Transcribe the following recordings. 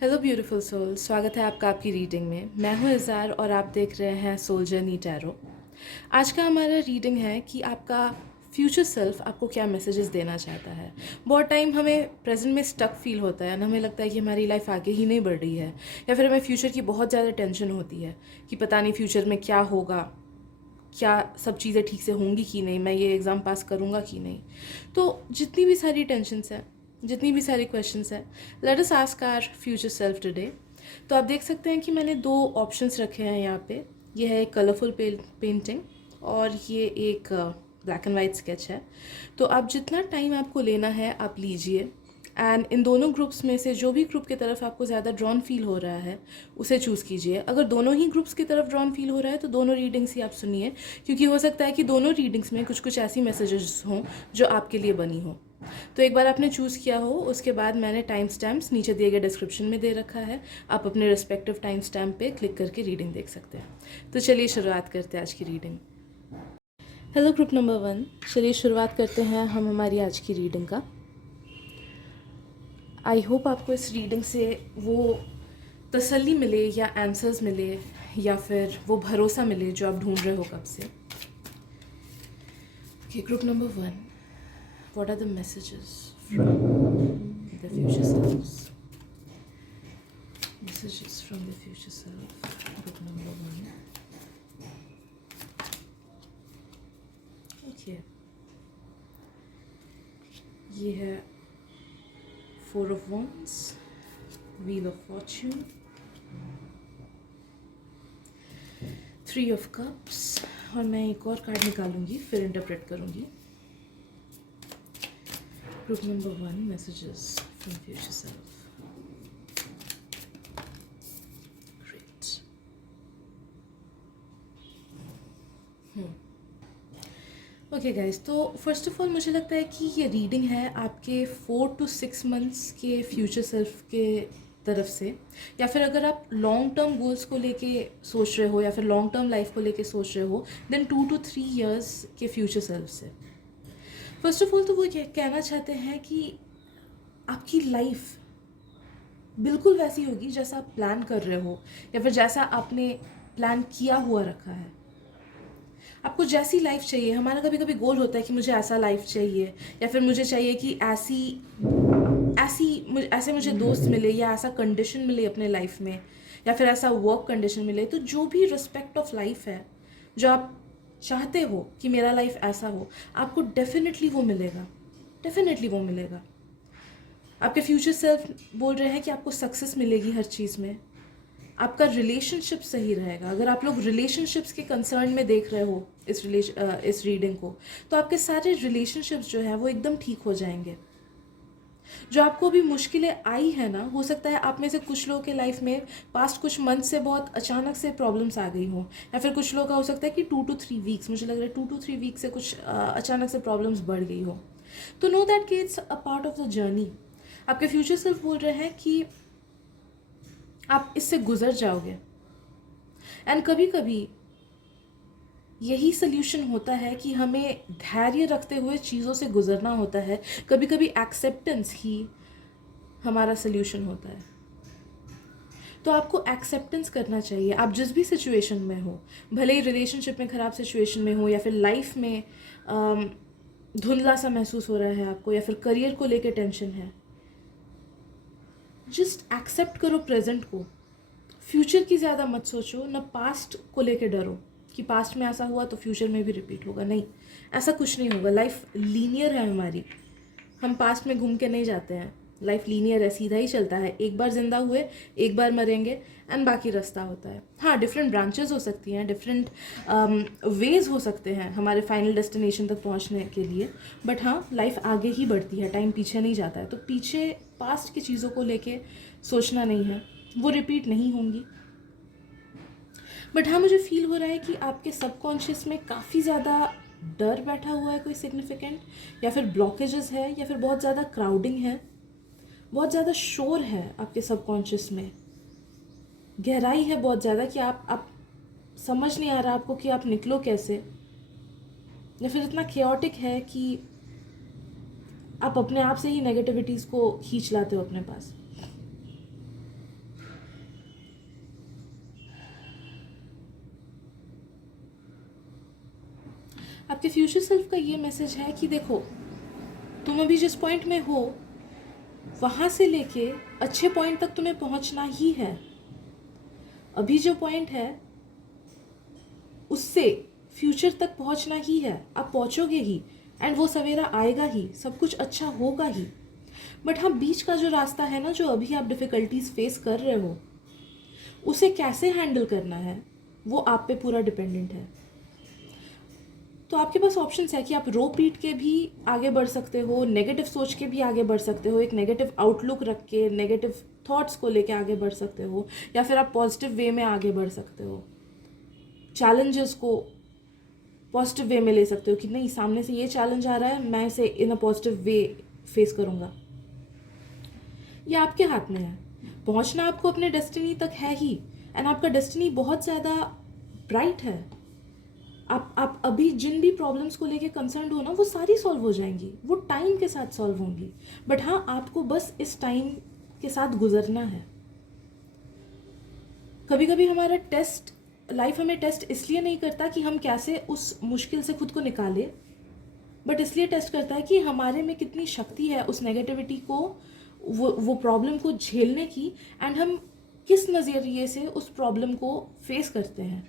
Hello beautiful soul, स्वागत है आपका आपकी रीडिंग में। मैं हूँ इज़ार और आप देख रहे हैं सोल जर्नी टैरो। आज का हमारा रीडिंग है कि आपका फ्यूचर सेल्फ आपको क्या मैसेजेस देना चाहता है। बहुत टाइम हमें प्रेजेंट में स्टक फील होता है ना, हमें लगता है कि हमारी लाइफ आगे ही नहीं बढ़ रही है, या फिर हमें फ्यूचर की बहुत ज़्यादा टेंशन होती है कि पता नहीं फ्यूचर में क्या होगा, क्या सब चीज़ें ठीक से होंगी कि नहीं, मैं ये एग्ज़ाम पास करूँगा कि नहीं। तो जितनी भी सारी टेंशन्स हैं, जितनी भी सारी क्वेश्चंस हैं, let us ask our future self today. तो आप देख सकते हैं कि मैंने दो ऑप्शंस रखे हैं यहाँ पे। ये है एक कलरफुल पेंटिंग और ये एक ब्लैक एंड वाइट स्केच है। तो आप जितना टाइम आपको लेना है आप लीजिए, एंड इन दोनों ग्रुप्स में से जो भी ग्रुप की तरफ आपको ज़्यादा ड्रॉन फील हो रहा है उसे चूज़ कीजिए। अगर दोनों ही ग्रुप्स की तरफ ड्रॉन फील हो रहा है तो दोनों रीडिंग्स ही आप सुनिए, क्योंकि हो सकता है कि दोनों रीडिंग्स में कुछ कुछ ऐसी मैसेजेस हों जो आपके लिए बनी हो। तो एक बार आपने चूज़ किया हो, उसके बाद मैंने टाइम स्टैम्प्स नीचे दिए गए डिस्क्रिप्शन में दे रखा है। आप अपने रिस्पेक्टिव टाइम स्टैम्प पे क्लिक करके रीडिंग देख सकते हैं। तो चलिए शुरुआत करते हैं आज की रीडिंग। हेलो ग्रुप नंबर 1, चलिए शुरुआत करते हैं हम हमारी आज की रीडिंग का। आई होप आपको इस रीडिंग से वो तसल्ली मिले या आंसर्स मिले या फिर वो भरोसा मिले जो आप ढूंढ रहे हो कब से। Okay, group number 1, what are the messages from the future selves? Messages from the future self, group number 1. Okay. ये है Four of Wands, Wheel of Fortune, Three of Cups, और मैं एक और कार्ड निकालूंगी फिर इंटरप्रेट करूंगी। Group number 1, messages from future self. Okay guys, तो first of all मुझे लगता है कि ये रीडिंग है आपके 4 to 6 मंथ्स के फ्यूचर सेल्फ के तरफ से, या फिर अगर आप लॉन्ग टर्म गोल्स को लेके सोच रहे हो या फिर लॉन्ग टर्म लाइफ को लेके सोच रहे हो, देन 2 to 3 years के फ्यूचर सेल्फ से। फर्स्ट ऑफ ऑल तो वो कहना चाहते हैं कि आपकी लाइफ बिल्कुल वैसी होगी जैसा आप प्लान कर रहे हो या फिर जैसा आपने प्लान किया हुआ रखा है। आपको जैसी लाइफ चाहिए, हमारा कभी कभी गोल होता है कि मुझे ऐसा लाइफ चाहिए, या फिर मुझे चाहिए कि ऐसे मुझे दोस्त मिले या ऐसा कंडीशन मिले अपने लाइफ में, या फिर ऐसा वर्क कंडीशन मिले। तो जो भी रिस्पेक्ट ऑफ लाइफ है जो आप चाहते हो कि मेरा लाइफ ऐसा हो, आपको डेफिनेटली वो मिलेगा, डेफिनेटली वो मिलेगा। आपके फ्यूचर सेल्फ बोल रहे हैं कि आपको सक्सेस मिलेगी हर चीज़ में, आपका रिलेशनशिप सही रहेगा। अगर आप लोग रिलेशनशिप्स के कंसर्न में देख रहे हो इस रीडिंग को, तो आपके सारे रिलेशनशिप्स जो है वो एकदम ठीक हो जाएंगे। जो आपको भी मुश्किलें आई है ना, हो सकता है आप में से कुछ लोगों के लाइफ में पास्ट कुछ मंथ से बहुत अचानक से प्रॉब्लम्स आ गई हो, या फिर कुछ लोगों का हो सकता है कि 2 to 3 वीक्स, मुझे लग रहा है 2 to 3 वीक्स से कुछ अचानक से प्रॉब्लम्स बढ़ गई हो। तो नो दैट कि it's a part of the journey. आपके फ्यूचर सेल्फ बोल रहे हैं कि आप इससे गुजर जाओगे, एंड कभी कभी यही सल्यूशन होता है कि हमें धैर्य रखते हुए चीज़ों से गुजरना होता है। कभी कभी एक्सेप्टेंस ही हमारा सल्यूशन होता है। तो आपको एक्सेप्टेंस करना चाहिए, आप जिस भी सिचुएशन में हो, भले ही रिलेशनशिप में ख़राब सिचुएशन में हो, या फिर लाइफ में धुंधला सा महसूस हो रहा है आपको, या फिर करियर को लेकर टेंशन है, जस्ट एक्सेप्ट करो प्रेजेंट को। फ्यूचर की ज़्यादा मत सोचो, न पास्ट को लेके डरो कि पास्ट में ऐसा हुआ तो फ्यूचर में भी रिपीट होगा। नहीं, ऐसा कुछ नहीं होगा। लाइफ लीनियर है हमारी, हम पास्ट में घूम के नहीं जाते हैं। लाइफ लीनियर है, सीधा ही चलता है। एक बार जिंदा हुए, एक बार मरेंगे, एंड बाकी रास्ता होता है। हाँ, डिफरेंट ब्रांचेस हो सकती हैं, डिफरेंट वेज हो सकते हैं हमारे फाइनल डेस्टिनेशन तक पहुंचने के लिए, बट हाँ, लाइफ आगे ही बढ़ती है, टाइम पीछे नहीं जाता है। तो पीछे पास्ट की चीज़ों को लेके सोचना नहीं है, वो रिपीट नहीं होंगी। बट हाँ, मुझे फील हो रहा है कि आपके सबकॉन्शियस में काफ़ी ज़्यादा डर बैठा हुआ है, कोई सिग्निफिकेंट, या फिर ब्लॉकेजेस है, या फिर बहुत ज़्यादा क्राउडिंग है, बहुत ज़्यादा शोर है आपके सबकॉन्शियस में, गहराई है बहुत ज़्यादा कि आप समझ नहीं आ रहा आपको कि आप निकलो कैसे, या फिर इतना केओटिक है कि आप अपने आप से ही नेगेटिविटीज़ को खींच लाते हो अपने पास। आपके फ्यूचर सेल्फ का ये मैसेज है कि देखो, तुम अभी जिस पॉइंट में हो वहाँ से लेके अच्छे पॉइंट तक तुम्हें पहुँचना ही है। अभी जो पॉइंट है उससे फ्यूचर तक पहुँचना ही है, आप पहुँचोगे ही, एंड वो सवेरा आएगा ही, सब कुछ अच्छा होगा ही। बट हाँ, बीच का जो रास्ता है ना, जो अभी आप डिफ़िकल्टीज फेस कर रहे हो, उसे कैसे हैंडल करना है वो आप पे पूरा डिपेंडेंट है। तो आपके पास ऑप्शंस है कि आप रो पीट के भी आगे बढ़ सकते हो, नेगेटिव सोच के भी आगे बढ़ सकते हो, एक नेगेटिव आउटलुक रख के नेगेटिव थॉट्स को लेके आगे बढ़ सकते हो, या फिर आप पॉजिटिव वे में आगे बढ़ सकते हो, चैलेंजेस को पॉजिटिव वे में ले सकते हो कि नहीं, सामने से ये चैलेंज आ रहा है, मैं इसे इन अ पॉजिटिव वे फेस करूँगा। ये आपके हाथ में है। पहुँचना आपको अपने डेस्टिनी तक है ही, एंड आपका डेस्टिनी बहुत ज़्यादा ब्राइट है। आप अभी जिन भी प्रॉब्लम्स को लेके कंसर्न हो ना, वो सारी सॉल्व हो जाएंगी, वो टाइम के साथ सॉल्व होंगी। बट हाँ, आपको बस इस टाइम के साथ गुजरना है। कभी कभी हमारा टेस्ट, लाइफ हमें टेस्ट इसलिए नहीं करता कि हम कैसे उस मुश्किल से खुद को निकाले, बट इसलिए टेस्ट करता है कि हमारे में कितनी शक्ति है उस नेगेटिविटी को, वो प्रॉब्लम को झेलने की, एंड हम किस नज़रिए से उस प्रॉब्लम को फेस करते हैं।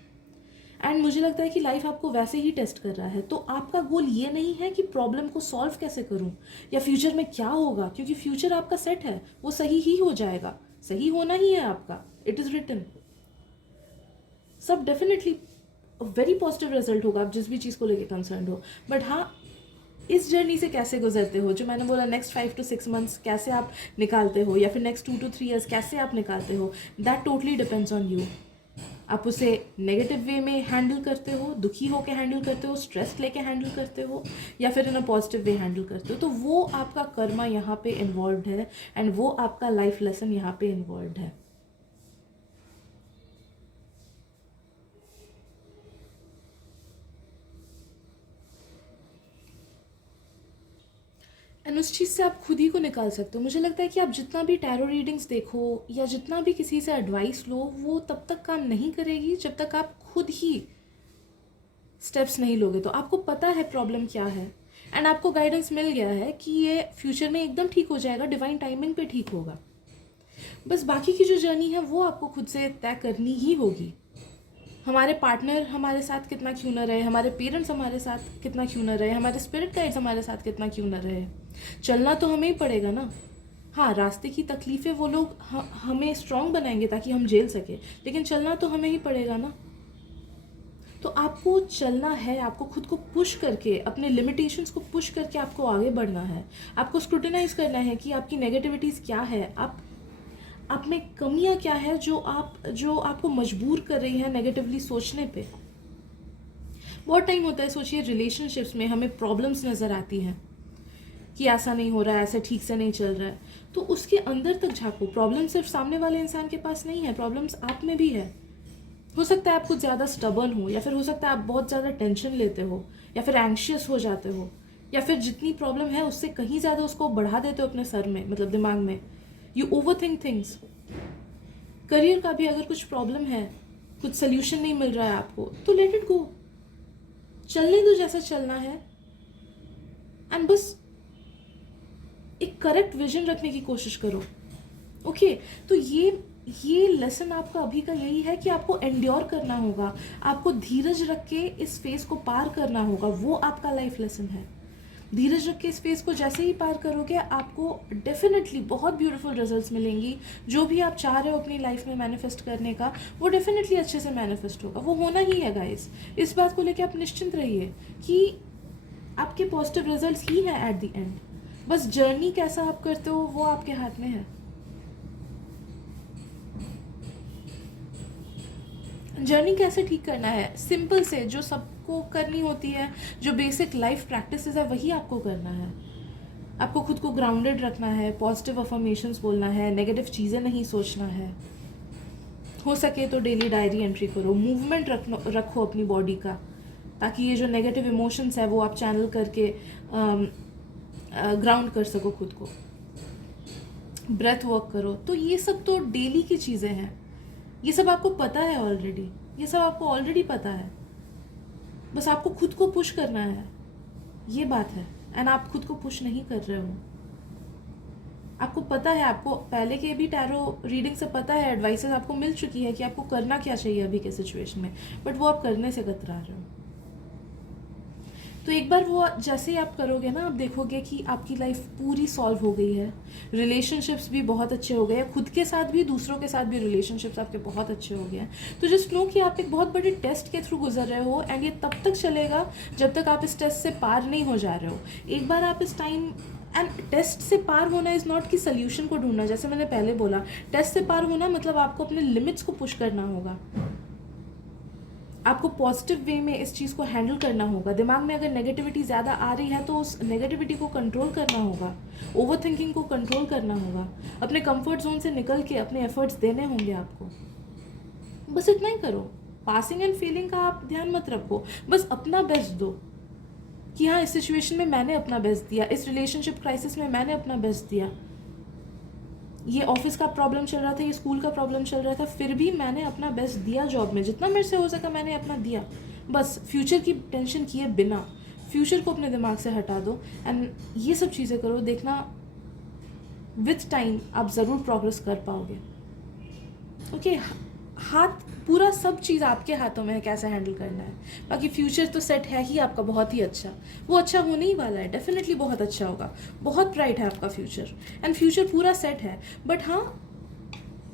एंड मुझे लगता है कि लाइफ आपको वैसे ही टेस्ट कर रहा है। तो आपका गोल ये नहीं है कि प्रॉब्लम को सॉल्व कैसे करूं या फ्यूचर में क्या होगा, क्योंकि फ्यूचर आपका सेट है, वो सही ही हो जाएगा, सही होना ही है आपका, इट इज़ रिटन। सब डेफिनेटली वेरी पॉजिटिव रिजल्ट होगा आप जिस भी चीज़ को लेके कंसर्न हो। बट हाँ, इस जर्नी से कैसे गुजरते हो, जो मैंने बोला नेक्स्ट 5 to 6 months कैसे आप निकालते हो, या फिर नेक्स्ट 2 to 3 years कैसे आप निकालते हो, that totally depends on you. आप उसे नेगेटिव वे में हैंडल करते हो, दुखी होकर हैंडल करते हो, स्ट्रेस लेके हैंडल करते हो, या फिर इन अ पॉजिटिव वे हैंडल करते हो, तो वो आपका कर्मा यहाँ पे इन्वॉल्व है, एंड वो आपका लाइफ लेसन यहाँ पे इन्वॉल्व है। एंड उस चीज़ से आप खुद ही को निकाल सकते हो। मुझे लगता है कि आप जितना भी टैरो रीडिंग्स देखो या जितना भी किसी से एडवाइस लो, वो तब तक काम नहीं करेगी जब तक आप खुद ही स्टेप्स नहीं लोगे। तो आपको पता है प्रॉब्लम क्या है, एंड आपको गाइडेंस मिल गया है कि ये फ्यूचर में एकदम ठीक हो जाएगा, डिवाइन टाइमिंग पे ठीक होगा। बस बाकी की जो जर्नी है वो आपको खुद से तय करनी ही होगी। हमारे पार्टनर हमारे साथ कितना क्यों न रहे, हमारे पेरेंट्स हमारे साथ कितना क्यों न रहे, हमारे स्पिरिट गाइड्स हमारे साथ कितना क्यों न रहे, चलना तो हमें ही पड़ेगा ना। हाँ, रास्ते की तकलीफ़ें वो लोग हमें स्ट्रांग बनाएंगे ताकि हम झेल सके, लेकिन चलना तो हमें ही पड़ेगा ना। तो आपको चलना है, आपको खुद को पुश करके, अपने लिमिटेशंस को पुश करके आपको आगे बढ़ना है। आपको स्क्रूटिनाइज करना है कि आपकी नेगेटिविटीज़ क्या है, आप में कमियां क्या है जो आपको मजबूर कर रही है नेगेटिवली सोचने पे। बहुत टाइम होता है, सोचिए रिलेशनशिप्स में हमें प्रॉब्लम्स नज़र आती हैं कि ऐसा नहीं हो रहा है, ऐसे ठीक से नहीं चल रहा है, तो उसके अंदर तक झाँको। प्रॉब्लम सिर्फ सामने वाले इंसान के पास नहीं है, प्रॉब्लम्स आप में भी है। हो सकता है आप कुछ ज़्यादा स्टबर्न हो, या फिर हो सकता है आप बहुत ज़्यादा टेंशन लेते हो, या फिर एंग्शियस हो जाते हो, या फिर जितनी प्रॉब्लम है उससे कहीं ज़्यादा उसको बढ़ा देते हो अपने सर में, मतलब दिमाग में। You over think things. Career का भी अगर कुछ प्रॉब्लम है, कुछ सोल्यूशन नहीं मिल रहा है आपको, तो लेट इट गो, चलने दो जैसा चलना है, एंड बस एक करेक्ट विजन रखने की कोशिश करो। ओके, तो ये लेसन आपका अभी का यही है कि आपको एंड्योर करना होगा, आपको धीरज रख के इस फेज को पार करना होगा, वो आपका लाइफ लेसन है। धीरज रख के इस फेज को जैसे ही पार करोगे, आपको डेफिनेटली बहुत ब्यूटीफुल रिजल्ट्स मिलेंगी। जो भी आप चाह रहे हो अपनी लाइफ में मैनिफेस्ट करने का, वो डेफिनेटली अच्छे से मैनिफेस्ट होगा, वो होना ही है गाइस। इस बात को लेकर आप निश्चिंत रहिए कि आपके पॉजिटिव रिजल्ट्स ही है at the end. Bus journey कैसा आप करते हो वो आपके हाथ में है। जर्नी कैसे ठीक करना है, सिंपल से, जो सबको करनी होती है, जो बेसिक लाइफ प्रैक्टिसेस है, वही आपको करना है। आपको खुद को ग्राउंडेड रखना है, पॉजिटिव अफर्मेशंस बोलना है, नेगेटिव चीज़ें नहीं सोचना है। हो सके तो डेली डायरी एंट्री करो, मूवमेंट रखो अपनी बॉडी का, ताकि ये जो नेगेटिव इमोशंस है वो आप चैनल करके ग्राउंड कर सको खुद को। ब्रेथ वर्क करो। तो ये सब तो डेली की चीज़ें हैं, ये सब आपको पता है ऑलरेडी, ये सब आपको ऑलरेडी पता है। बस आपको खुद को पुश करना है, ये बात है। एंड आप खुद को पुश नहीं कर रहे हो। आपको पता है, आपको पहले के भी टैरो रीडिंग से पता है, एडवाइसेस आपको मिल चुकी है कि आपको करना क्या चाहिए अभी के सिचुएशन में, बट वो आप करने से कतरा रहे हो। तो एक बार वो जैसे ही आप करोगे ना, आप देखोगे कि आपकी लाइफ पूरी सॉल्व हो गई है। रिलेशनशिप्स भी बहुत अच्छे हो गए हैं, खुद के साथ भी दूसरों के साथ भी रिलेशनशिप्स आपके बहुत अच्छे हो गए हैं। तो जस्ट नो कि आप एक बहुत बड़े टेस्ट के थ्रू गुजर रहे हो, एंड ये तब तक चलेगा जब तक आप इस टेस्ट से पार नहीं हो जा रहे हो। एक बार आप इस टाइम, एंड टेस्ट से पार होना इज़ नॉट कि सोल्यूशन को ढूंढना, जैसे मैंने पहले बोला, टेस्ट से पार होना मतलब आपको अपने लिमिट्स को पुश करना होगा, आपको पॉजिटिव वे में इस चीज़ को हैंडल करना होगा। दिमाग में अगर नेगेटिविटी ज़्यादा आ रही है तो उस नेगेटिविटी को कंट्रोल करना होगा, ओवर थिंकिंग को कंट्रोल करना होगा, अपने कंफर्ट जोन से निकल के अपने एफर्ट्स देने होंगे आपको। बस इतना ही करो। पासिंग एंड फेलिंग का आप ध्यान मत रखो, बस अपना बेस्ट दो कि हाँ, इस सिचुएशन में मैंने अपना बेस्ट दिया, इस रिलेशनशिप क्राइसिस में मैंने अपना बेस्ट दिया, ये ऑफिस का प्रॉब्लम चल रहा था, ये स्कूल का प्रॉब्लम चल रहा था, फिर भी मैंने अपना बेस्ट दिया जॉब में, जितना मेरे से हो सका मैंने अपना दिया। बस फ्यूचर की टेंशन किए बिना फ्यूचर को अपने दिमाग से हटा दो, एंड ये सब चीज़ें करो। देखना विथ टाइम आप ज़रूर प्रोग्रेस कर पाओगे। ओके, हाथ पूरा सब चीज़ आपके हाथों में है, कैसे हैंडल करना है। बाकी फ्यूचर तो सेट है ही आपका बहुत ही अच्छा, वो अच्छा होने ही वाला है, डेफिनेटली बहुत अच्छा होगा, बहुत ब्राइट है आपका फ्यूचर, एंड फ्यूचर पूरा सेट है। बट हाँ,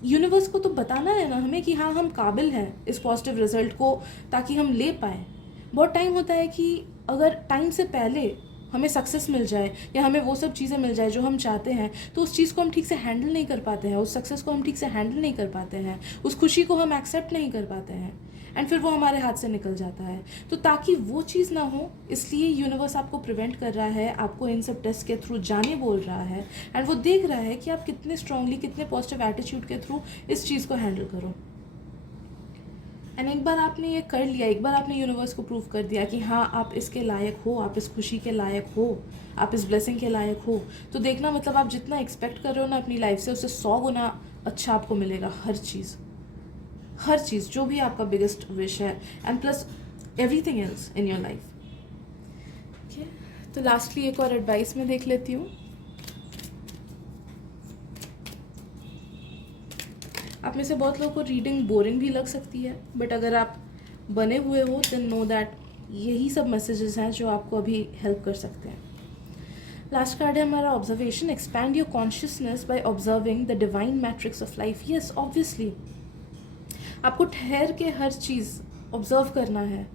यूनिवर्स को तो बताना है ना हमें कि हाँ, हम काबिल हैं इस पॉजिटिव रिजल्ट को, ताकि हम ले पाएँ। बहुत टाइम होता है कि अगर टाइम से पहले हमें सक्सेस मिल जाए या हमें वो सब चीज़ें मिल जाए जो हम चाहते हैं, तो उस चीज़ को हम ठीक से हैंडल नहीं कर पाते हैं, उस सक्सेस को हम ठीक से हैंडल नहीं कर पाते हैं, उस खुशी को हम एक्सेप्ट नहीं कर पाते हैं, एंड फिर वो हमारे हाथ से निकल जाता है। तो ताकि वो चीज़ ना हो, इसलिए यूनिवर्स आपको प्रिवेंट कर रहा है, आपको इन सब टेस्ट के थ्रू जाने बोल रहा है, एंड वो देख रहा है कि आप कितने स्ट्रांगली, कितने पॉजिटिव एटीट्यूड के थ्रू इस चीज़ को हैंडल करो। एंड एक बार आपने ये कर लिया, एक बार आपने यूनिवर्स को प्रूव कर दिया कि हाँ, आप इसके लायक हो, आप इस खुशी के लायक हो, आप इस ब्लेसिंग के लायक हो, तो देखना मतलब आप जितना एक्सपेक्ट कर रहे हो ना अपनी लाइफ से, उससे 100 गुना अच्छा आपको मिलेगा। हर चीज़ जो भी आपका बिगेस्ट विश है, and plus everything else in your life. Okay, तो लास्टली एक और एडवाइस मैं देख लेती हूँ। आप में से बहुत लोगों को रीडिंग बोरिंग भी लग सकती है, बट अगर आप बने हुए हो देन नो दैट यही सब मैसेजेस हैं जो आपको अभी हेल्प कर सकते हैं। लास्ट कार्ड है हमारा observation. Expand your consciousness by observing the divine matrix of life. Yes, obviously आपको ठहर के हर चीज़ ऑब्जर्व करना है,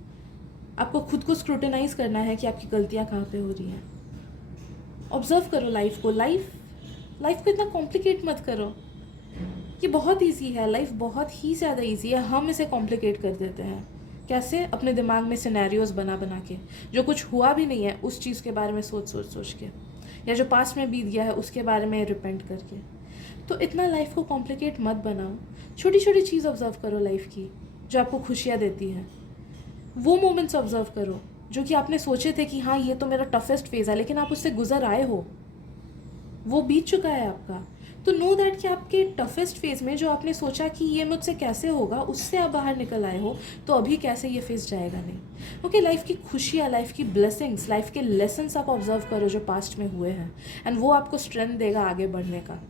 आपको खुद को स्क्रूटिनाइज करना है कि आपकी गलतियाँ कहाँ पे हो रही हैं। ऑब्जर्व करो लाइफ को, लाइफ को इतना कॉम्प्लिकेट मत करो। ये बहुत इजी है, लाइफ बहुत ही ज़्यादा इजी है, हम इसे कॉम्प्लिकेट कर देते हैं। कैसे? अपने दिमाग में सिनेरियोज बना बना के, जो कुछ हुआ भी नहीं है उस चीज़ के बारे में सोच के, या जो पास्ट में बीत गया है उसके बारे में रिपेंट करके। तो इतना लाइफ को कॉम्प्लिकेट मत बनाओ, छोटी छोटी चीज़ ऑब्जर्व करो लाइफ की जो आपको खुशियाँ देती हैं। वो मोमेंट्स ऑब्जर्व करो जो कि आपने सोचे थे कि हाँ, ये तो मेरा टफेस्ट फेज़ है, लेकिन आप उससे गुजर आए हो, वो बीत चुका है आपका। तो नो दैट कि आपके टफेस्ट फेज़ में जो आपने सोचा कि ये मुझसे कैसे होगा, उससे आप बाहर निकल आए हो, तो अभी कैसे ये फेज़ जाएगा नहीं। ओके, लाइफ की खुशियाँ, लाइफ की ब्लेसिंग्स, लाइफ के लेसन्स आप ऑब्जर्व करो जो पास्ट में हुए हैं, एंड वो आपको स्ट्रेंथ देगा आगे बढ़ने का।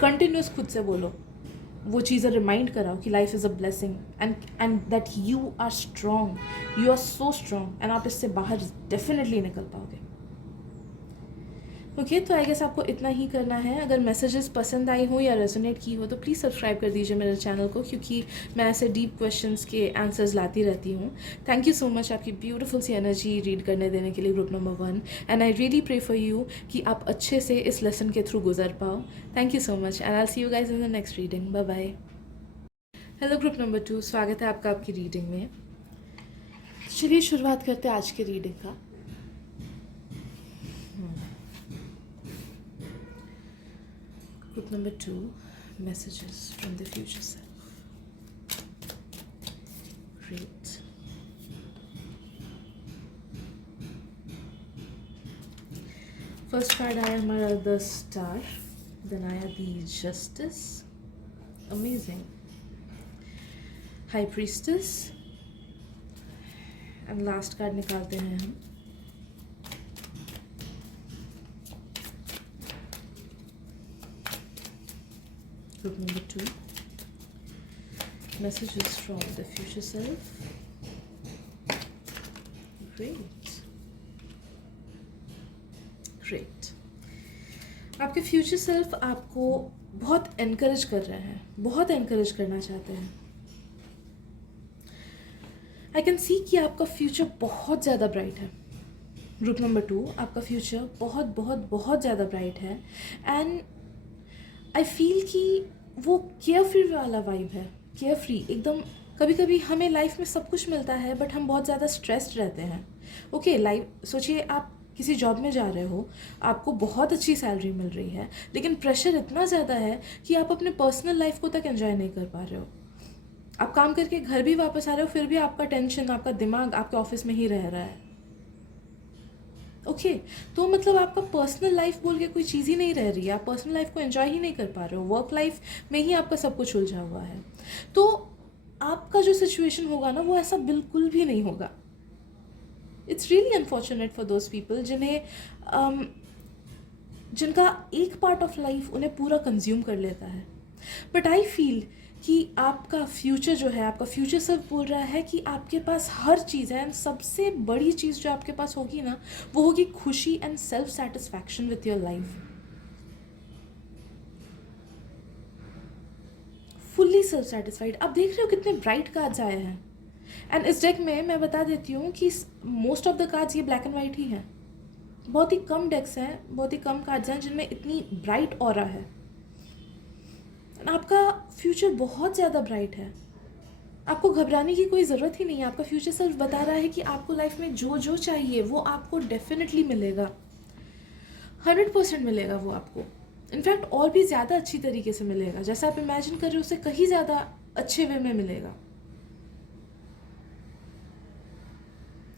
कंटिन्यूस खुद से बोलो, वो चीज़ें रिमाइंड कराओ कि life is a blessing, and that you are strong, you are so strong, and आप इससे बाहर डेफिनेटली निकल पाओगे। ओके, तो आई गेस आपको इतना ही करना है। अगर मैसेजेस पसंद आई हो या रेजोनेट की हो तो प्लीज़ सब्सक्राइब कर दीजिए मेरे चैनल को, क्योंकि मैं ऐसे डीप क्वेश्चंस के आंसर्स लाती रहती हूँ। थैंक यू सो मच आपकी ब्यूटीफुल सी एनर्जी रीड करने देने के लिए, group number 1, and I really pray for you कि आप अच्छे से इस लेसन के थ्रू गुजर पाओ। Thank you so much, and I see you guys in the next reading. Bye bye. Hello group number 2, स्वागत है आपका आपकी रीडिंग में। चलिए शुरुआत करते हैं आज के रीडिंग का। Group number 2, messages from the future self. Great. First card आया हमारा the Star, then आया the Justice, amazing. High Priestess, and last card निकालते हैं हम। Group number 2, messages from the future self. Great. आपके फ्यूचर सेल्फ आपको बहुत encourage कर रहे हैं, बहुत एनकरेज करना चाहते हैं। आई कैन सी कि आपका फ्यूचर बहुत ज़्यादा ब्राइट है। ग्रुप नंबर 2, आपका फ्यूचर बहुत बहुत बहुत ज़्यादा ब्राइट है एंड आई फील कि वो केयर फ्री वाला वाइब है, केयर फ्री एकदम। कभी कभी हमें लाइफ में सब कुछ मिलता है बट हम बहुत ज़्यादा स्ट्रेस्ड रहते हैं। ओके, लाइफ सोचिए आप किसी जॉब में जा रहे हो, आपको बहुत अच्छी सैलरी मिल रही है लेकिन प्रेशर इतना ज़्यादा है कि आप अपने पर्सनल लाइफ को तक एंजॉय नहीं कर पा रहे हो। आप काम करके घर भी वापस आ रहे हो फिर भी आपका टेंशन, आपका दिमाग आपके ऑफिस में ही रह रहा है। ओके, तो मतलब आपका पर्सनल लाइफ बोल के कोई चीज़ ही नहीं रह रही है, आप पर्सनल लाइफ को एंजॉय ही नहीं कर पा रहे हो, वर्क लाइफ में ही आपका सब कुछ उलझा हुआ है। तो आपका जो सिचुएशन होगा ना वो ऐसा बिल्कुल भी नहीं होगा। It's really unfortunate for those people जिनका एक पार्ट ऑफ लाइफ उन्हें पूरा कंज्यूम कर लेता है। बट आई फील कि आपका फ्यूचर जो है, आपका फ्यूचर सिर्फ बोल रहा है कि आपके पास हर चीज़ है एंड सबसे बड़ी चीज़ जो आपके पास होगी ना वो होगी खुशी and self satisfaction with your life. Fully self satisfied. आप देख रहे हो कितने ब्राइट कार्ड्स आए हैं एंड इस डेक में मैं बता देती हूँ कि मोस्ट ऑफ द कार्ड्स ये ब्लैक एंड वाइट ही हैं। बहुत ही कम डेक्स हैं, बहुत ही कम कार्ड्स हैं जिनमें इतनी ब्राइट ऑरा है। आपका फ्यूचर बहुत ज़्यादा ब्राइट है, आपको घबराने की कोई ज़रूरत ही नहीं है। आपका फ्यूचर सेल्फ बता रहा है कि आपको लाइफ में जो जो चाहिए वो आपको डेफिनेटली मिलेगा, 100% मिलेगा वो आपको। इनफैक्ट और भी ज़्यादा अच्छी तरीके से मिलेगा, जैसा आप इमेजिन कर रहे हो उससे कहीं ज़्यादा अच्छे वे में मिलेगा।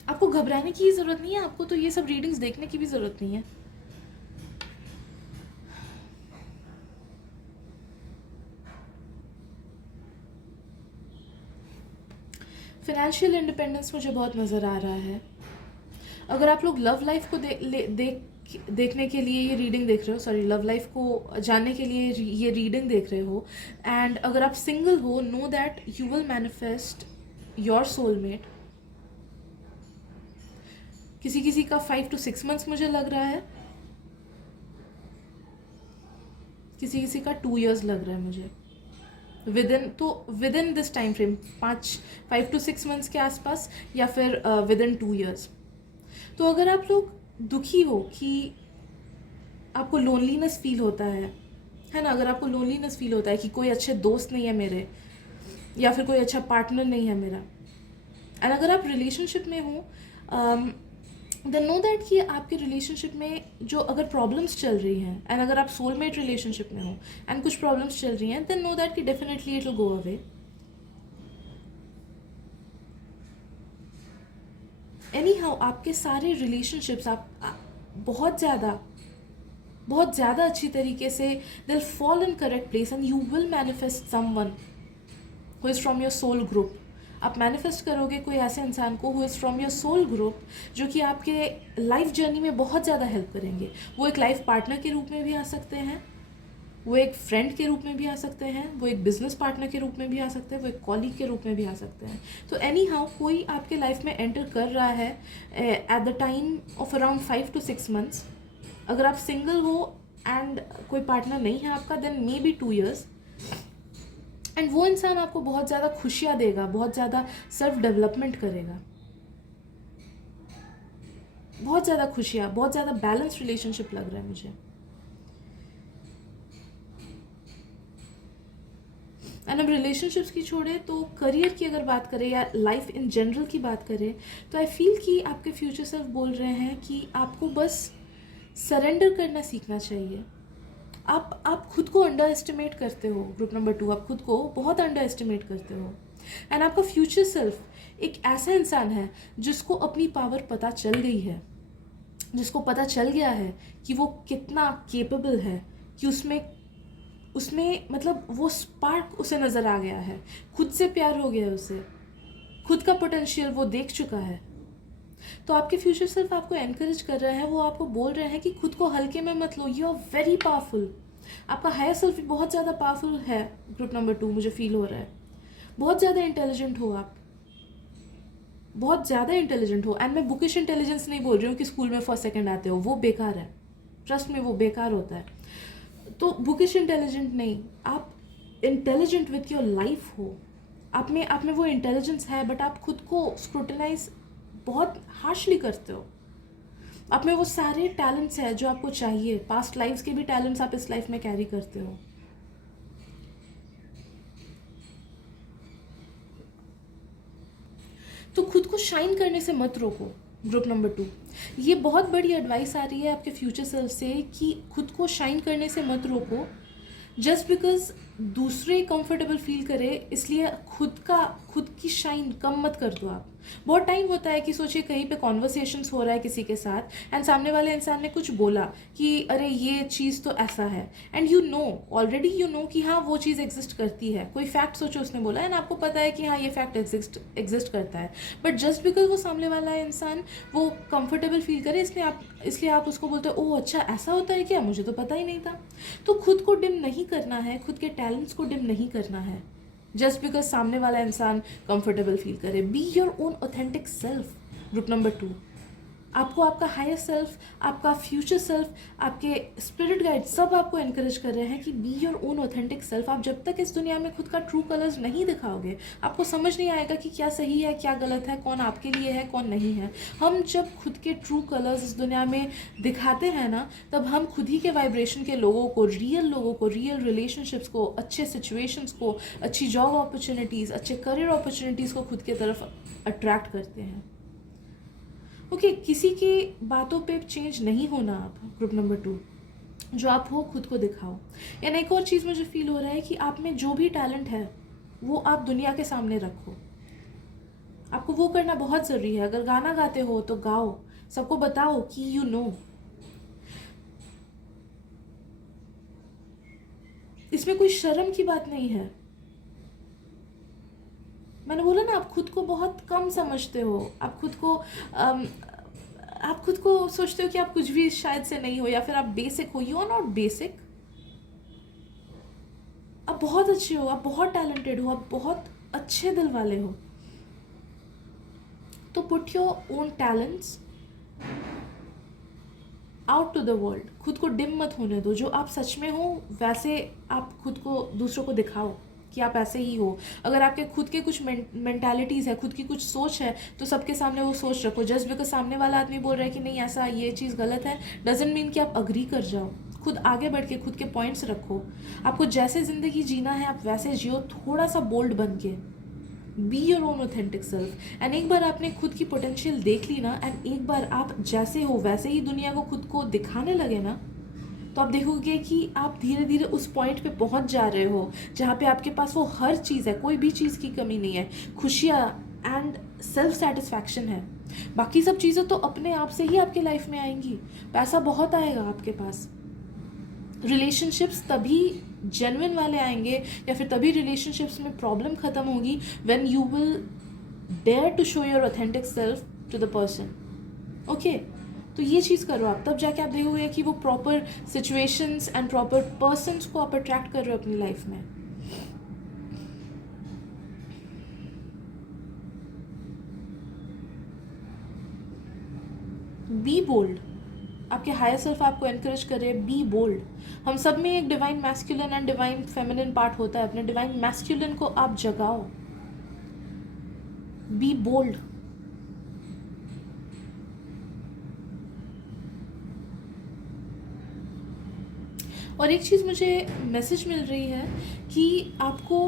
आपको घबराने की ज़रूरत नहीं है, आपको तो ये सब रीडिंग्स देखने की भी ज़रूरत नहीं है। फिनेंशियल इंडिपेंडेंस मुझे बहुत नज़र आ रहा है। अगर आप लोग लव लाइफ को देखने के लिए ये रीडिंग देख रहे हो, सॉरी लव लाइफ को जानने के लिए ये रीडिंग देख रहे हो एंड अगर आप सिंगल हो, know that you will manifest your soulmate. किसी किसी का 5 to 6 months मुझे लग रहा है, किसी किसी का 2 years लग रहा है मुझे। With in this time frame 5 to 6 months के आसपास या फिर विद इन 2 years। तो अगर आप लोग दुखी हो कि आपको लोनलीनेस फील होता है ना, अगर आपको लोनलीनेस फील होता है कि कोई अच्छे दोस्त नहीं है मेरे या फिर कोई अच्छा पार्टनर नहीं है मेरा, एंड अगर आप रिलेशनशिप में हो देन नो दैट कि आपके रिलेशनशिप में जो अगर प्रॉब्लम्स चल रही हैं एंड अगर आप सोलमेट रिलेशनशिप में हो एंड कुछ प्रॉब्लम्स चल रही हैं देन नो दैट कि definitely it will go away. Any how आपके सारे रिलेशनशिप्स आप बहुत ज़्यादा अच्छी तरीके से दिल fall in correct place and you will manifest someone who is from your soul group. आप मैनिफेस्ट करोगे कोई ऐसे इंसान को who is from your soul group जो कि आपके लाइफ जर्नी में बहुत ज़्यादा हेल्प करेंगे। वो एक लाइफ पार्टनर के रूप में भी आ सकते हैं, वो एक फ्रेंड के रूप में भी आ सकते हैं, वो एक बिजनेस पार्टनर के रूप में भी आ सकते हैं, वो एक कॉलीग के रूप में भी आ सकते हैं। तो एनी हाउ कोई आपके लाइफ में एंटर कर रहा है at the time of around 5 to 6 months। अगर आप सिंगल हो एंड कोई पार्टनर नहीं है आपका then maybe 2 years। And वो इंसान आपको बहुत ज़्यादा खुशियाँ देगा, बहुत ज़्यादा सेल्फ डेवलपमेंट करेगा, बहुत ज़्यादा खुशियाँ, बहुत ज़्यादा बैलेंस रिलेशनशिप लग रहा है मुझे। एंड अब रिलेशनशिप्स की छोड़े तो करियर की अगर बात करें या लाइफ इन जनरल की बात करें तो आई फील कि आपके फ्यूचर सेल्फ बोल रहे हैं कि आपको बस सरेंडर करना सीखना चाहिए। आप खुद को अंडर एस्टिमेट करते हो। ग्रुप नंबर 2, आप खुद को बहुत अंडर एस्टिमेट करते हो एंड आपका फ्यूचर सेल्फ एक ऐसा इंसान है जिसको अपनी पावर पता चल गई है, जिसको पता चल गया है कि वो कितना केपेबल है, कि उसमें मतलब वो स्पार्क उसे नज़र आ गया है, खुद से प्यार हो गया है उसे, खुद का पोटेंशियल वो देख चुका है। तो आपके फ्यूचर सेल्फ आपको एनकरेज कर रहा है, वो आपको बोल रहे हैं कि खुद को हल्के में मत लो, यू आर वेरी पावरफुल। आपका हायर सेल्फ बहुत ज़्यादा पावरफुल है। ग्रुप नंबर 2 मुझे फील हो रहा है, बहुत ज़्यादा इंटेलिजेंट हो आप, बहुत ज़्यादा इंटेलिजेंट हो। एंड मैं बुकिश इंटेलिजेंस नहीं बोल रही हूँ कि स्कूल में फर्स्ट सेकंड आते हो, वो बेकार है, ट्रस्ट में वो बेकार होता है। तो बुकिश इंटेलिजेंट नहीं, आप इंटेलिजेंट विथ योर लाइफ हो। आप में वो इंटेलिजेंस है, बट आप खुद को स्क्रूटनाइज बहुत हार्शली करते हो। आप में वो सारे टैलेंट्स हैं जो आपको चाहिए, पास्ट लाइफ्स के भी टैलेंट्स आप इस लाइफ में कैरी करते हो। तो खुद को शाइन करने से मत रोको। ग्रुप नंबर 2, ये बहुत बड़ी एडवाइस आ रही है आपके फ्यूचर सेल्फ से कि खुद को शाइन करने से मत रोको। जस्ट बिकॉज दूसरे कंफर्टेबल फील करे इसलिए खुद की शाइन कम मत कर दो आप। बहुत टाइम होता है कि सोचिए कहीं पे कॉन्वर्सेशंस हो रहा है किसी के साथ एंड सामने वाले इंसान ने कुछ बोला कि अरे ये चीज़ तो ऐसा है, and you know already you know कि हाँ वो चीज़ एग्जिस्ट करती है। कोई फैक्ट सोचो उसने बोला एंड आपको पता है कि हाँ ये फैक्ट एग्जिस्ट करता है, बट जस्ट बिकॉज वो सामने वाला इंसान वो कंफर्टेबल फील करे इसलिए आप उसको बोलते हो ओह अच्छा ऐसा होता है क्या, मुझे तो पता ही नहीं था। तो खुद को डिम नहीं करना है, खुद के टैलेंट्स को डिम नहीं करना है जस्ट बिकॉज सामने वाला इंसान कंफर्टेबल फील करे। Be your own authentic self. Group number 2, आपको आपका हायर सेल्फ, आपका फ्यूचर सेल्फ, आपके स्पिरिट गाइड सब आपको एनकरेज कर रहे हैं कि be your own authentic self. आप जब तक इस दुनिया में खुद का ट्रू कलर्स नहीं दिखाओगे, आपको समझ नहीं आएगा कि क्या सही है क्या गलत है, कौन आपके लिए है कौन नहीं है। हम जब खुद के ट्रू कलर्स इस दुनिया में दिखाते हैं ना, तब हम खुद ही के वाइब्रेशन के लोगों को, रियल रिलेशनशिप्स को, अच्छे सिचुएशंस को, अच्छी जॉब अपॉर्चुनिटीज़, अच्छे करियर अपॉर्चुनिटीज़ को खुद के तरफ अट्रैक्ट करते हैं। ओके, किसी की बातों पे चेंज नहीं होना आप। ग्रुप नंबर 2, जो आप हो खुद को दिखाओ। एंड एक और चीज़ मुझे फील हो रहा है कि आप में जो भी टैलेंट है वो आप दुनिया के सामने रखो। आपको वो करना बहुत ज़रूरी है। अगर गाना गाते हो तो गाओ, सबको बताओ कि यू नो। इसमें कोई शर्म की बात नहीं है। मैंने बोला ना, आप खुद को बहुत कम समझते हो, आप खुद को सोचते हो कि आप कुछ भी शायद से नहीं हो, या फिर आप बेसिक हो। यू आर नॉट बेसिक, आप बहुत अच्छे हो, आप बहुत टैलेंटेड हो, आप बहुत अच्छे दिल वाले हो। तो put your own talents out to the world. खुद को डिम मत होने दो। जो आप सच में हो वैसे आप खुद को दूसरों को दिखाओ कि आप ऐसे ही हो। अगर आपके खुद के कुछ मेंटालिटीज़ है, खुद की कुछ सोच है, तो सबके सामने वो सोच रखो। जस्ट बिकॉज सामने वाला आदमी बोल रहा है कि नहीं ऐसा ये चीज़ गलत है, डजेंट मीन कि आप अग्री कर जाओ। खुद आगे बढ़ के खुद के पॉइंट्स रखो। आपको जैसे ज़िंदगी जीना है आप वैसे जियो, थोड़ा सा बोल्ड बन के। Be your own authentic self. And एक बार आपने खुद की पोटेंशियल देख ली ना, एंड एक बार आप जैसे हो वैसे ही दुनिया को खुद को दिखाने लगे ना, तो आप देखोगे कि आप धीरे धीरे उस पॉइंट पे पहुंच जा रहे हो जहाँ पे आपके पास वो हर चीज़ है, कोई भी चीज़ की कमी नहीं है। खुशियाँ एंड सेल्फ सेटिस्फैक्शन है। बाकी सब चीज़ें तो अपने आप से ही आपके लाइफ में आएंगी। पैसा बहुत आएगा आपके पास, रिलेशनशिप्स तभी जेन्युइन वाले आएंगे, या फिर तभी रिलेशनशिप्स में प्रॉब्लम ख़त्म होगी when you will dare to show your authentic self to the person. Okay, तो ये चीज़ करो आप, तब जाके आप देखोगे कि वो proper situations and proper persons को आप अट्रैक्ट कर रहे हो अपनी लाइफ में। Be bold. आपके हायर सेल्फ आपको एनकरेज करे, बी बोल्ड। हम सब में एक divine masculine and divine feminine part होता है। अपने डिवाइन मैस्कुलिन को आप जगाओ। Be bold. और एक चीज़ मुझे मैसेज मिल रही है कि आपको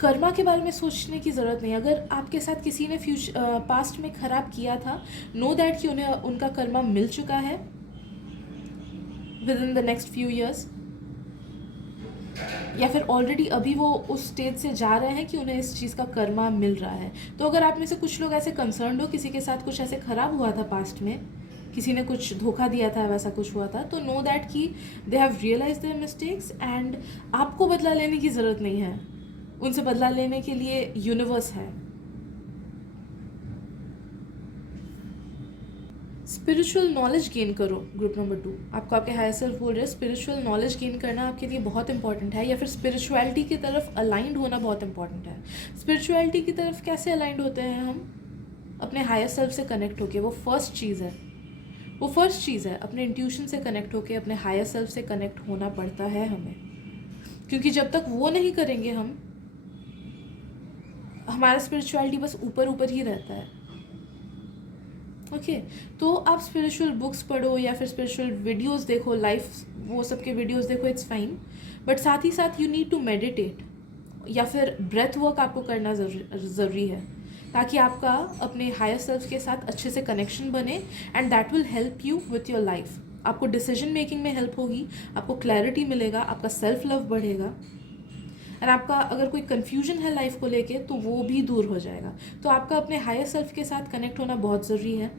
कर्मा के बारे में सोचने की ज़रूरत नहीं। अगर आपके साथ किसी ने पास्ट में ख़राब किया था, नो दैट कि उन्हें उनका कर्मा मिल चुका है with in the next few years, या फिर ऑलरेडी अभी वो उस स्टेज से जा रहे हैं कि उन्हें इस चीज़ का कर्मा मिल रहा है। तो अगर आप में से कुछ लोग ऐसे कंसर्न हो, किसी के साथ कुछ ऐसे ख़राब हुआ था पास्ट में, किसी ने कुछ धोखा दिया था, वैसा कुछ हुआ था, तो नो दैट कि they have realise their mistakes and आपको बदला लेने की ज़रूरत नहीं है। उनसे बदला लेने के लिए यूनिवर्स है। स्पिरिचुअल नॉलेज गेन करो। ग्रुप नंबर 2, आपको आपके हायर सेल्फ बोल रहे हैं स्पिरिचुअल नॉलेज गेन करना आपके लिए बहुत इंपॉर्टेंट है, या फिर स्पिरिचुअलिटी की तरफ अलाइंड होना बहुत इंपॉर्टेंट है। स्पिरिचुअलिटी की तरफ कैसे अलाइंड होते हैं हम? अपने हायर सेल्फ से कनेक्ट होके, वो फर्स्ट चीज़ है, अपने इंट्यूशन से कनेक्ट होके अपने हायर सेल्फ से कनेक्ट होना पड़ता है हमें, क्योंकि जब तक वो नहीं करेंगे हम, हमारा स्पिरिचुअलिटी बस ऊपर ऊपर ही रहता है। ओके तो आप स्पिरिचुअल बुक्स पढ़ो या फिर स्पिरिचुअल वीडियोस देखो, लाइव वो सब के वीडियोस देखो, इट्स फाइन, बट साथ ही साथ यू नीड टू मेडिटेट या फिर ब्रेथ वर्क आपको करना ज़रूरी है, ताकि आपका अपने हायर सेल्फ के साथ अच्छे से कनेक्शन बने, and that will help you with your life. आपको डिसीजन मेकिंग में हेल्प होगी, आपको क्लैरिटी मिलेगा, आपका सेल्फ लव बढ़ेगा, एंड आपका अगर कोई कन्फ्यूजन है लाइफ को लेके तो वो भी दूर हो जाएगा। तो आपका अपने हायर सेल्फ के साथ कनेक्ट होना बहुत ज़रूरी है।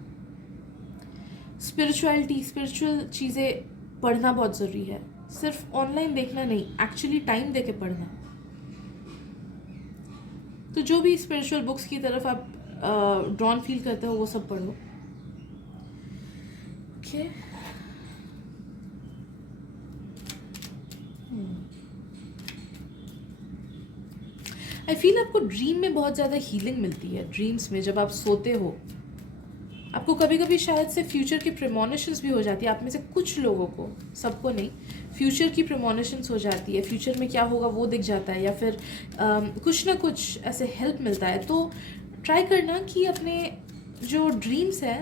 स्पिरिचुअल चीज़ें पढ़ना बहुत ज़रूरी है, सिर्फ ऑनलाइन देखना नहीं, एक्चुअली टाइम दे के पढ़ना। तो जो भी स्पिरिचुअल बुक्स की तरफ आप ड्रॉन फील करते हो वो सब पढ़ो। ओके आई फील आपको ड्रीम में बहुत ज़्यादा हीलिंग मिलती है। ड्रीम्स में जब आप सोते हो, आपको कभी कभी शायद से फ्यूचर की प्रेमोनिशंस भी हो जाती है। आप में से कुछ लोगों को, सबको नहीं, फ्यूचर की प्रेमोनिशंस हो जाती है, फ्यूचर में क्या होगा वो दिख जाता है, या फिर कुछ ना कुछ ऐसे हेल्प मिलता है। तो ट्राई करना कि अपने जो ड्रीम्स हैं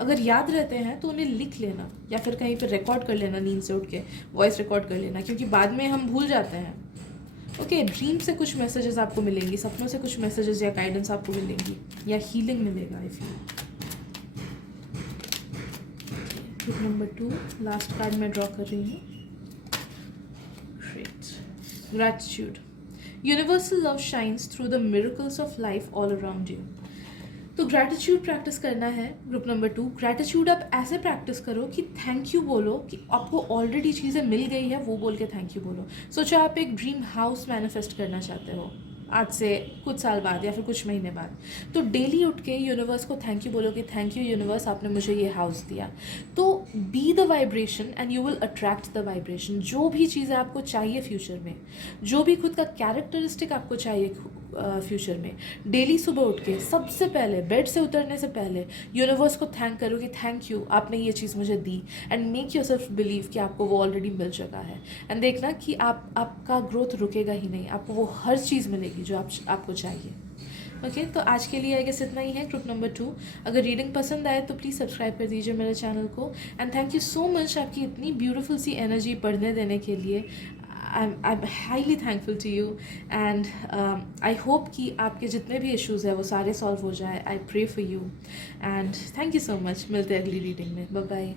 अगर याद रहते हैं तो उन्हें लिख लेना, या फिर कहीं पर रिकॉर्ड कर लेना, नींद से उठ के वॉइस रिकॉर्ड कर लेना, क्योंकि बाद में हम भूल जाते हैं। ओके ड्रीम से कुछ मैसेजेस आपको मिलेंगी, सपनों से कुछ मैसेजेस या गाइडेंस आपको मिलेंगी, या हीलिंग मिलेगा I feel. Group number 2, last card मैं ड्रॉ कर रही हूँ। Great, gratitude. Universal love shines through the miracles of life all around you. तो ग्रैटिट्यूड प्रैक्टिस करना है। ग्रुप नंबर 2, ग्रैटिट्यूड आप ऐसे प्रैक्टिस करो कि थैंक यू बोलो, कि आपको ऑलरेडी चीज़ें मिल गई है वो बोल के थैंक यू बोलो। सोचो आप एक ड्रीम हाउस मैनिफेस्ट करना चाहते हो आज से कुछ साल बाद या फिर कुछ महीने बाद, तो डेली उठ के यूनिवर्स को थैंक यू बोलो कि थैंक यू यूनिवर्स, आपने मुझे ये हाउस दिया। तो be the vibration and you will attract the vibration. जो भी चीज़ें आपको चाहिए फ्यूचर में, जो भी खुद का कैरेक्टरिस्टिक आपको चाहिए फ्यूचर में, डेली सुबह उठ के सबसे पहले बेड से उतरने से पहले यूनिवर्स को थैंक करो कि थैंक यू, आपने ये चीज़ मुझे दी, and make yourself believe कि आपको वो ऑलरेडी मिल चुका है। एंड देखना कि आपका ग्रोथ रुकेगा ही नहीं, आपको वो हर चीज़ मिलेगी जो आपको चाहिए। ओके तो आज के लिए आई गेस इतना ही है। ग्रुप नंबर 2, अगर रीडिंग पसंद आए तो प्लीज़ सब्सक्राइब कर दीजिए मेरे चैनल को, and thank you so much आपकी इतनी ब्यूटीफुल सी एनर्जी पढ़ने देने के लिए। I'm highly thankful to you, and I hope कि आपके जितने भी इश्यूज़ है वो सारे सॉल्व हो जाए। I pray for you, and thank you so much। मिलते हैं अगली रीडिंग में। Bye bye.